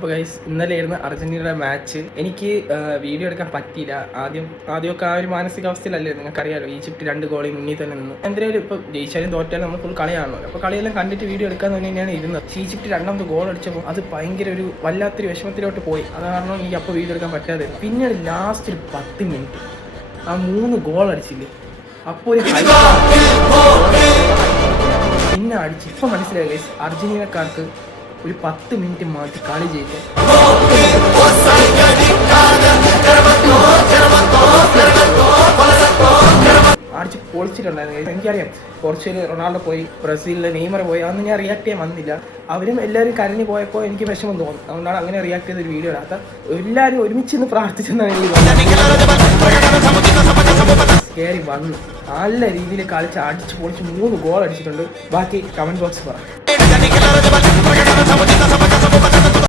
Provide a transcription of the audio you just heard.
അപ്പോൾ ഗൈസ് ഇന്നലെയായിരുന്നു അർജന്റീനയുടെ മാച്ച്. എനിക്ക് വീഡിയോ എടുക്കാൻ പറ്റിയില്ല. ആദ്യമൊക്കെ ആ ഒരു മാനസികാവസ്ഥയിലല്ലേ, നിങ്ങൾക്കറിയാലോ. ഈജിപ്റ്റ് 2 ഗോളിൽ മുന്നിൽ തന്നെ നിന്നു. എന്തായാലും ഇപ്പോൾ ജയിച്ചാലും തോറ്റാലും നമ്മൾ ഫുൾ കളിയാണല്ലോ. അപ്പോൾ കളിയെല്ലാം കണ്ടിട്ട് വീഡിയോ എടുക്കാൻ തന്നെ തന്നെയാണ് ഇരുന്നത്. ഈജിപ്റ്റ് 2ാമത് ഗോൾ അടിച്ചപ്പോൾ അത് ഭയങ്കര ഒരു വല്ലാത്തൊരു വിഷമത്തിലോട്ട് പോയി. അത് കാരണം എനിക്ക് അപ്പോൾ വീഡിയോ എടുക്കാൻ പറ്റാതെ. പിന്നീട് ലാസ്റ്റ് ഒരു 10 മിനിറ്റ് ആ 3 ഗോൾ അടിച്ചില്ലേ, അപ്പോൾ ഒരു പിന്നെ അടിച്ച് ഇപ്പം മനസ്സിലായി ഗൈസ്, അർജന്റീനക്കാർക്ക് ഒരു 10 മിനിറ്റ് മാറ്റി കളി ജയിക്കും. അടിച്ച് പൊളിച്ചിട്ടുണ്ടായിരുന്നു. എനിക്കറിയാം പോർച്ചുഗൽ റൊണാൾഡോ പോയി, ബ്രസീലിലെ നെയ്മർ പോയി, അതൊന്നും ഞാൻ റിയാക്ട് ചെയ്യാൻ വന്നില്ല. അവരും എല്ലാവരും കരഞ്ഞു പോയപ്പോൾ എനിക്ക് വിഷമം തോന്നും. അതുകൊണ്ടാണ് അങ്ങനെ റിയാക്ട് ചെയ്ത ഒരു വീഡിയോ ഇടാത്ത. എല്ലാവരും ഒരുമിച്ച് നിന്ന് പ്രാർത്ഥിച്ചെന്നാണ് എനിക്ക് കയറി വന്നു. നല്ല രീതിയിൽ കളിച്ച് അടിച്ച് പൊളിച്ച് 3 ഗോൾ അടിച്ചിട്ടുണ്ട്. ബാക്കി കമന്റ് ബോക്സ് പറ.